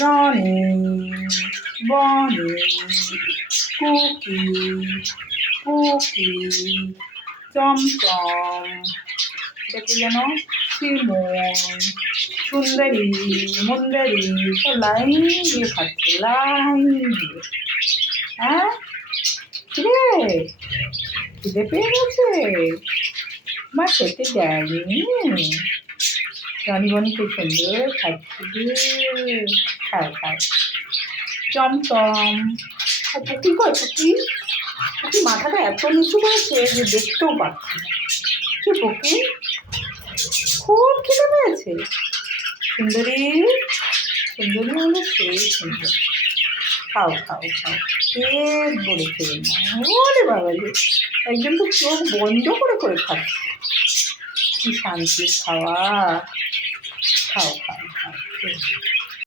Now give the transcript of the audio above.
রনি, বনি, cookie, cookie, chamcham, এটা কি যেন, শিমন, সুন্দরী, মুন্দারি, সব লাইন দিয়ে খাচ্ছে, লাইন দিয়ে। হ্যাঁ, কিরে, খিদে পেয়ে গেছে? মা খেতে দেয়নি? রনি বনি খুব সুন্দর খাচ্ছে, খায় খায়। চমচম, পুকি কই, পুকি, পুকি মাথাটা এত নিচু করেছে যে দেখতেও পাচ্ছি না। কি পুকি, খুব খিদে পেয়েছে? সুন্দরী, সুন্দরী হলো সেই সুন্দর। খাও খাও খাও, পেট ভরে খেয়ে নাও। ওরে বাবা রে, একজন তো চোখ বন্ধ করে করে খাচ্ছে। কি শান্তির খাওয়া। খাও খাও খাও,